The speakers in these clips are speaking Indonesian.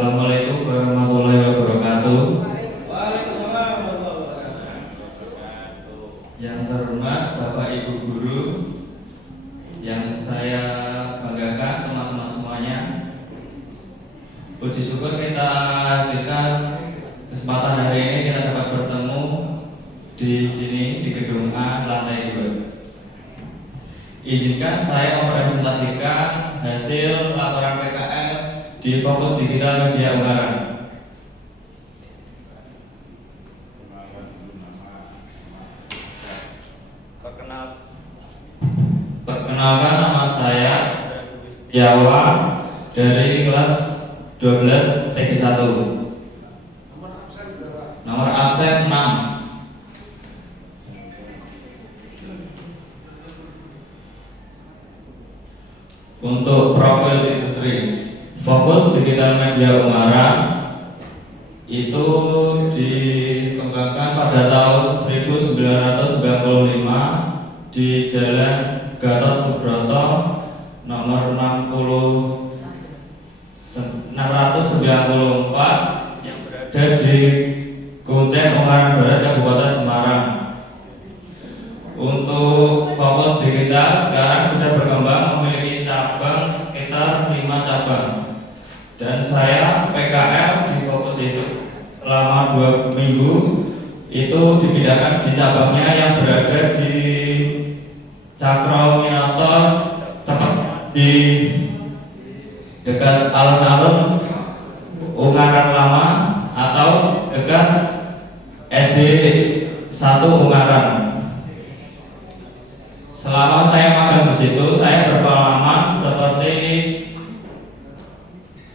Assalamualaikum warahmatullahi wabarakatuh. Waalaikumsalam warahmatullahi wabarakatuh. Yang terhormat Bapak Ibu Guru, yang saya banggakan teman-teman semuanya. Puji syukur kita hadirkan kesempatan hari ini kita dapat bertemu di sini di gedung A lantai 2. Izinkan saya mempresentasikan hasil laporan PKL di Fokus Digital Media Ungaran. Perkenalkan, nama saya Yawa dari kelas 12 TG1. Nomor absen 6. Untuk profil industri, Fokus Digital Media Ungaran itu dikembangkan pada tahun 1995 di Jalan Gatot Subroto nomor 694 yang berada di Kuncen, Ungaran Barat, Kabupaten Semarang. Untuk Fokus Digital sekarang sudah berkembang memiliki cabang sekitar 5 cabang. Dan saya PKL di Fokus itu selama 2 minggu itu dipindahkan di cabangnya yang berada di Cakro Minoto, tepat di dekat alun-alun Ungaran Lama atau dekat SD 1 Ungaran. Selama saya magang di situ, saya berpengalaman seperti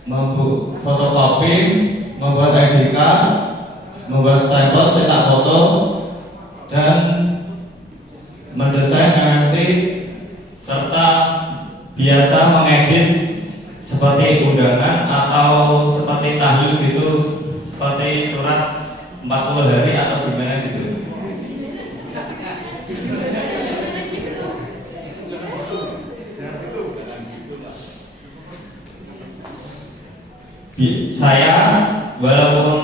membuat fotokopi, membuat ID card, membuat stempel, cetak foto, dan mendesain NFT, serta biasa mengedit seperti undangan atau seperti tahlil gitu, seperti surat 40 hari atau gimana gitu. Saya walaupun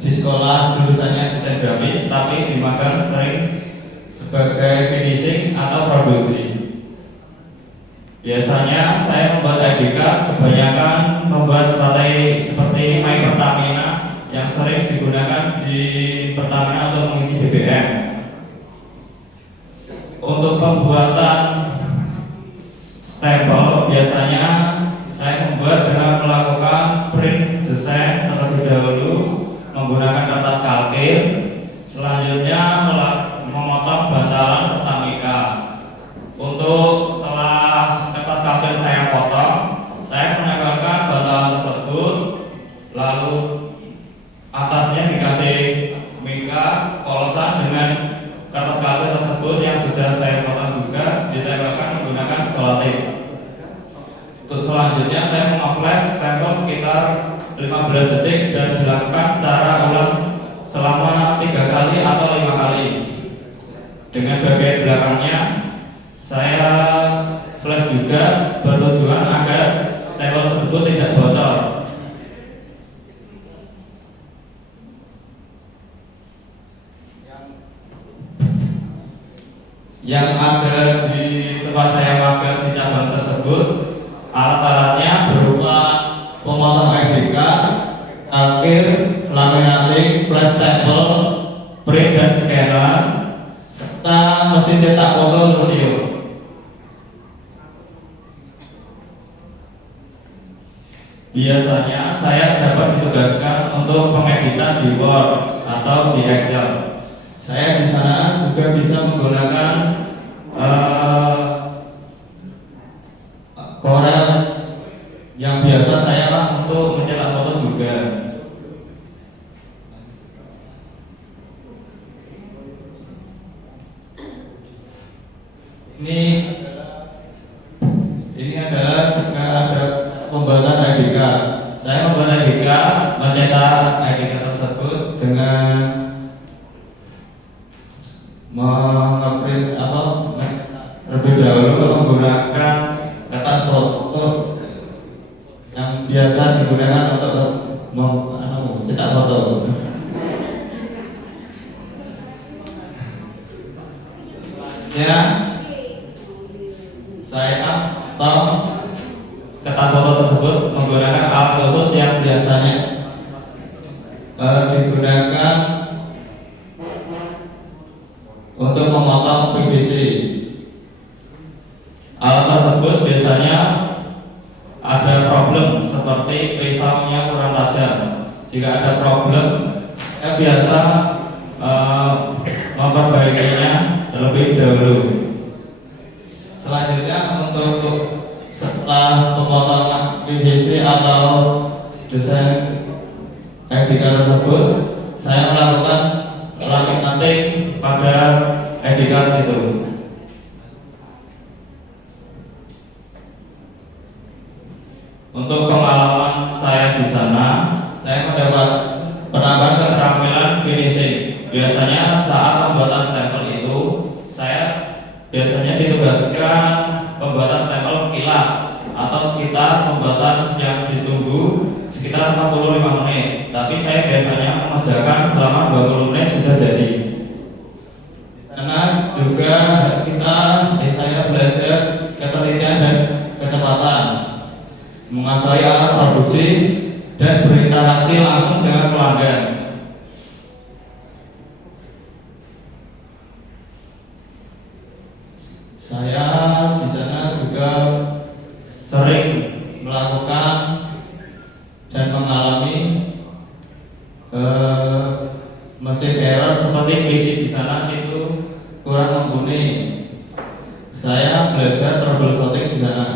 di sekolah jurusannya desain grafis, tapi di magang sering sebagai finishing atau produksi. Biasanya saya membuat ID card, kebanyakan membuat seperti My Pertamina yang sering digunakan di Pertamina untuk mengisi BBM. Untuk pembuatan stempel biasanya saya membuat dengan melakukan print desain terlebih dahulu menggunakan kertas kalkir, selanjutnya memotong bantalan serta mika. Untuk setelah kertas kalkir saya potong, saya menempelkan bantalan tersebut, lalu atasnya dikasih mika polosan dengan kertas kalkir tersebut yang sudah saya potong juga ditempelkan menggunakan selotip. Untuk selanjutnya saya mengflash stempel sekitar 15 detik dan dilakukan secara ulang selama 3 kali atau 5 kali. Dengan bagian belakangnya saya flash juga bertujuan agar stempel tersebut tidak bocor. Yang ada di tempat saya magang di cabang tersebut, alat-alatnya berupa pemotong ID card, kalkir, laminating, flash stempel, print dan scanner, serta mesin cetak foto museum. Biasanya saya dapat ditugaskan untuk pengeditan di Word atau di Excel. Saya di sana juga bisa menggunakan Corel yang biasa saya untuk mencetak foto juga. Ini adalah jika ada pembuatan ID card. Saya membuat ID card, mencetak ID card tersebut dengan mengeprint terlebih dahulu menggunakan kertas foto yang biasa Selanjutnya saya atau kertas foto tersebut menggunakan alat khusus yang biasanya digunakan untuk memotong PVC. Alat tersebut biasanya ada problem seperti pisaunya kurang tajam. Jika ada problem, saya biasa memperbaikinya terlebih dahulu. Selanjutnya untuk setelah pemotongan PVC atau desain ID card tersebut, saya melakukan laminating pada ID card itu. Untuk pengalaman saya di sana, saya mendapat penambahan keterampilan finishing. Biasanya saat pembuatan stempel itu, saya biasanya ditugaskan pembuatan stempel kilat atau sekitar pembuatan yang ditunggu sekitar 45 menit. Tapi saya biasanya mengerjakan selama 20 menit sudah jadi. Karena juga saya belajar ketelitian dan kecepatan, menguasai alat produksi dan berinteraksi langsung dengan pelanggan. Saya di sana juga sering melakukan dan mengalami mesin error seperti PC di sana itu kurang mumpuni. Saya belajar troubleshooting di sana.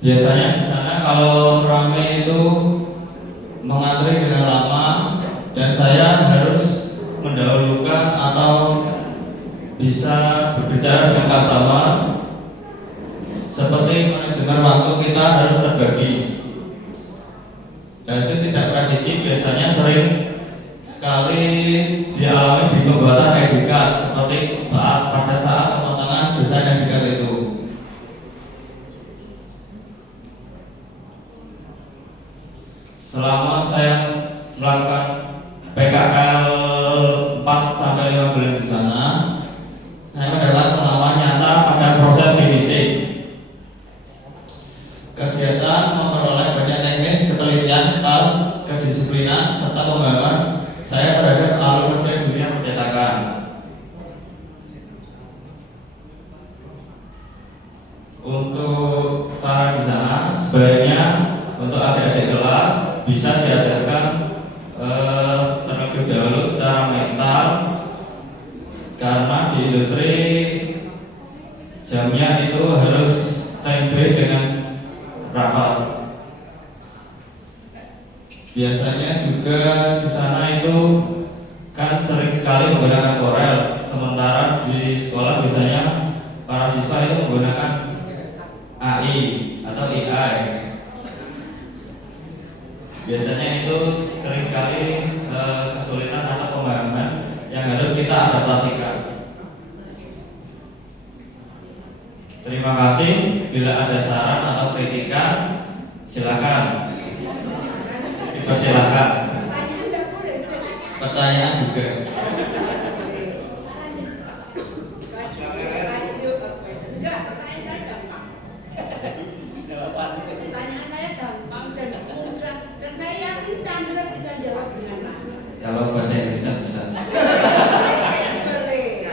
Biasanya di sana kalau ramai itu mengantri dengan lama dan saya harus mendahulukan atau bisa berbicara dengan customer. Seperti manajemen waktu kita harus terbagi. Hasil tidak presisi biasanya sering sekali dialami di pembuatan ID card seperti pada saat pemotongan desain ID card itu. Selama saya melakukan PKL 4 sampai 5 bulan di sana, saya mendapat pengalaman nyata pada proses finishing. Kegiatan memperoleh banyak teknis, ketelitian, skill, kedisiplinan, serta pemahaman saya terhadap alur kerja dunia percetakan. Untuk saran di sana, sebaiknya untuk adik-adik kelas bisa diajarkan terlebih dahulu secara mental, karena di industri jamnya itu harus standby dengan rapat. Biasanya juga di sana itu kan sering sekali menggunakan Corel, sementara di sekolah biasanya para siswa itu menggunakan AI atau AI. Biasanya itu sering sekali kesulitan atau pemahaman yang harus kita adaptasikan. Terima kasih. Bila ada saran atau kritikan, silakan. Silakan. Pertanyaan juga. Pertanyaan saya gampang dan mudah, dan saya yakin Chandra bisa jawab dengan baik. Kalau bahasa Inggris bisa. Boleh.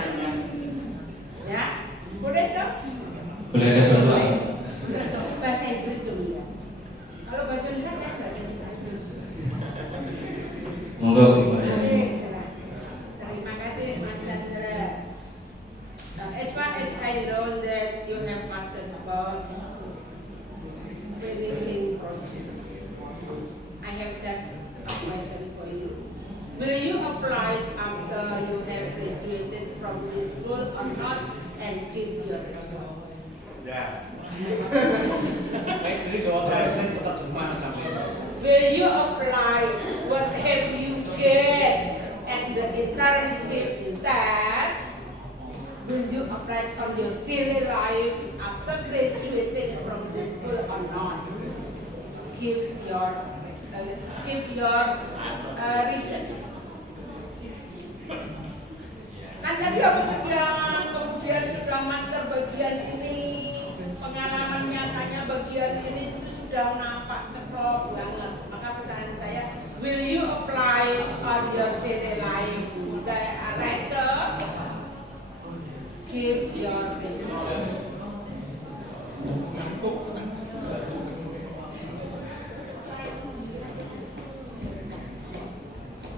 Ya, boleh toh? Boleh ada bantuan. Bahasa Inggris dulu ya. Kalau bahasa Indonesia saya nggak ada dikasih. Monggo. Terima kasih Mas Chandra. As far as I know that you have mastered about finishing process, I have just a question for you. Will you apply after you have graduated from this school or not, and keep your job? Ya. Baik, jadi doa terakhir tetap semangat kami. Will you apply what have you get at the internship that will you apply on your daily life after graduating from this school or not? Give your reason. Kan tadi dapat sekian, kemudian sudah bagian ini, pengalaman nyatanya bagian ini itu sudah nampak cekrok banget. Maka pertanyaan saya, will you apply on your daily life? Later, give your business.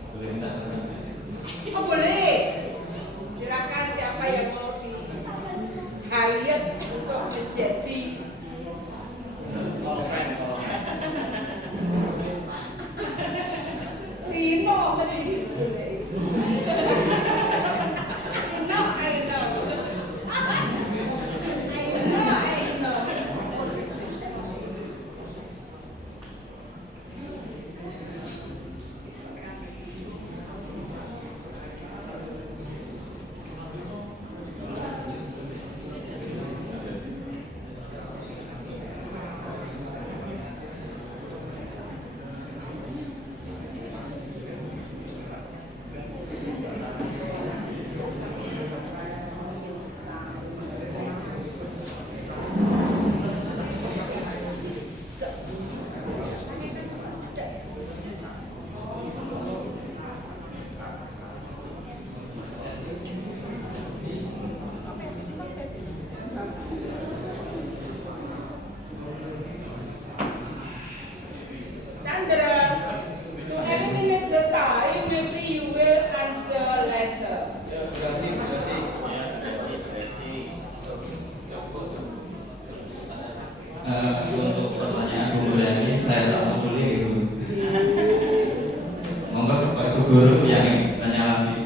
Boleh minta sekarang? Oh boleh. Silakan siapa yang mau di hire untuk menjadi Kalau friend, kalau Tino tadi. Tino, I know. I know. Chandra, to eliminate the time, maybe you will answer later. Untuk pertanyaan Bu Mulyani, saya tak peduli Ibu. Monggo Bapak Ibu Guru yang tanya lagi.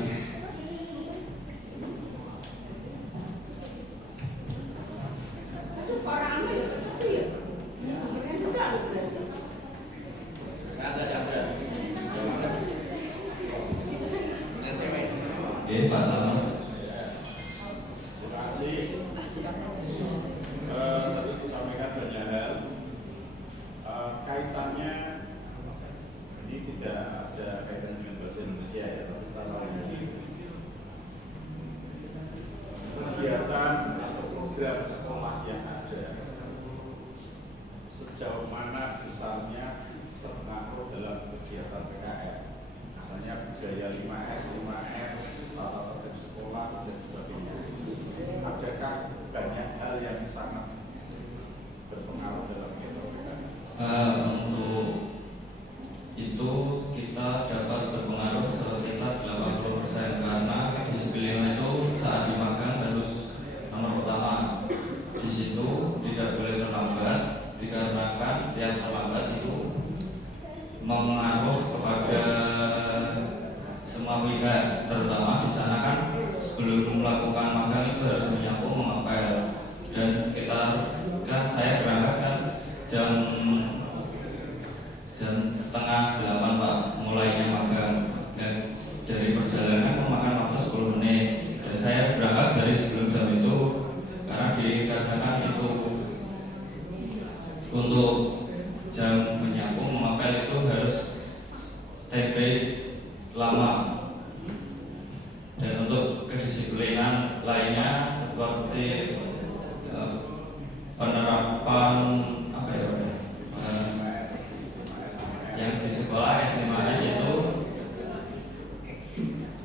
Aduh, orang ambil sepi ya. Ini juga aku belajar. ada Chandra. Dengan cewek. Pak Salman. Terima kasih. Tadi disampaikan banyak hal. Kaitannya ini tidak ada kaitan dengan bahasa Indonesia ya, tapi secara umum kegiatan atau program sekolah yang ada sejauh mana besarnya terpengaruh dalam kegiatan PKR, misalnya budaya 5S, 5M, tata tertib sekolah dan sebagainya. Adakah banyak hal yang sangat berpengaruh dalam kegiatan PKR? Untuk itu kita dapat berpengaruh sekitar 80% karena disiplin itu saat di magang harus nomor utama. Di situ tidak boleh terlambat dikarenakan setiap terlambat itu mengaruh kepada semua pihak, terutama di sana kan sebelum melakukan magang itu harus menyapu, mengapel, dan sekitar kan saya berangkat kan jam 7:30 Pak mulainya magang, dan dari perjalanan memakan waktu 10 menit, dan saya berangkat dari sebelum jam itu karena dikarenakan itu untuk jam menyapu mengapel itu harus standby lama. Dan untuk kedisiplinan lainnya seperti penerapan apa ya Pak? Yang di sekolah S5S itu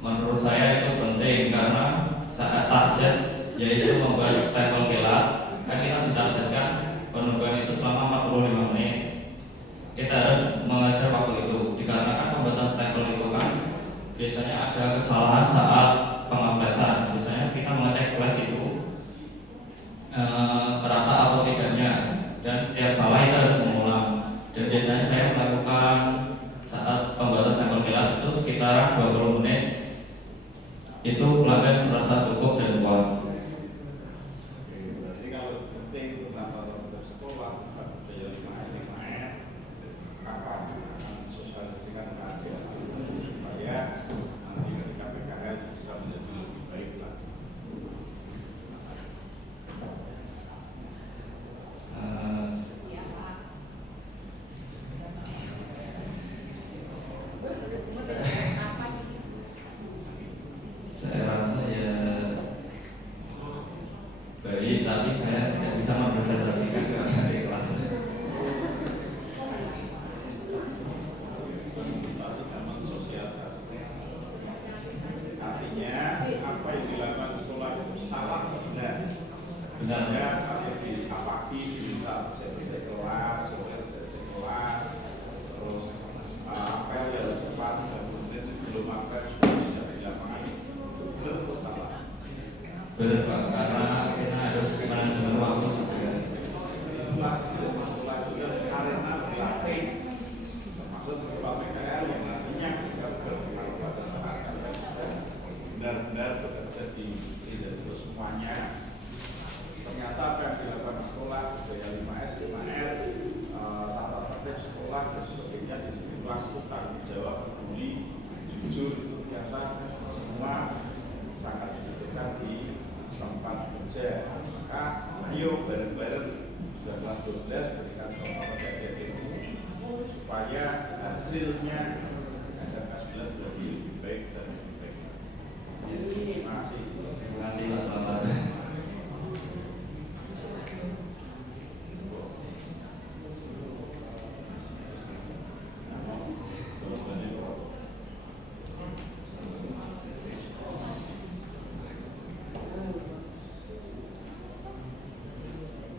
menurut saya itu penting karena saat target yaitu membuat stempel kilat, kan kita ditargetkan penungguan itu selama 45 menit. Kita harus mengajar waktu itu dikarenakan pembuatan stempel itu kan biasanya ada kesalahan saat pengaflesan. Biasanya kita mengecek flash itu terata atau tidaknya, dan setiap salah itu harus mengulang. Dan biasanya saya melakukan saat pembuatan stempel kilat itu sekitar 20 menit. Itu pelanggan merasa cukup dan puas. Berarti kalau penting tentang tata tertib sekolah, budaya 5S, 5M, kapan mensosialisasikan keadaan supaya nanti ketika PKR bisa menjadi lebih baik lagi. Saya rasa ya tapi saya tidak bisa mempresentasikan kepada adik kelas. Artinya apa yang dilakukan sekolah itu salah benar. Benar. Misalnya kalau di pagi diminta selesai kelas, terus apel ya cepat 30 menit sebelum apel sudah di lapangan. Itu benar atau salah? Benar Pak, karena kita harus manajemen waktu juga. Itulah sekolah itu kan arena berlatih, termasuk sekolah PKL yang nantinya kita berpengaruh pada saat benar-benar bekerja di itu semuanya. Ternyata apa yang dilakukan sekolah budaya 5S, 5R, tata tertib sekolah dan sebagainya disiplin waktu, tanggung jawab, peduli, jujur itu ternyata semua sangat dibutuhkan di tempat kerja. Maka ayo bareng-bareng setelah 12 berikan contoh pada adik ini supaya hasilnya SMS 11 lebih baik dan lebih baik. Terima kasih. Terima kasih Pak Selamat.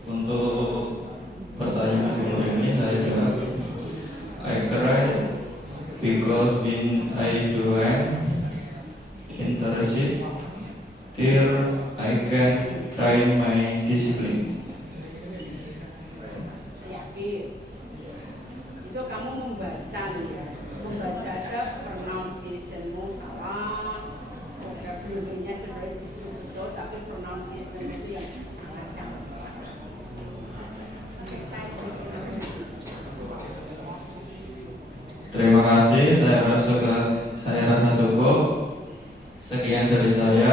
Untuk pertanyaan kedua ini saya jawab. I cried because when I doing internship till I can train my discipline. Yakin. Itu kamu membaca nih ya. Membaca aja pronunciationmu salah. Vocabulary-nya sebenarnya di situ betul, tapi pronunciation itu yang sangat salah. Terima kasih, saya rasa cukup. Sekian dari saya.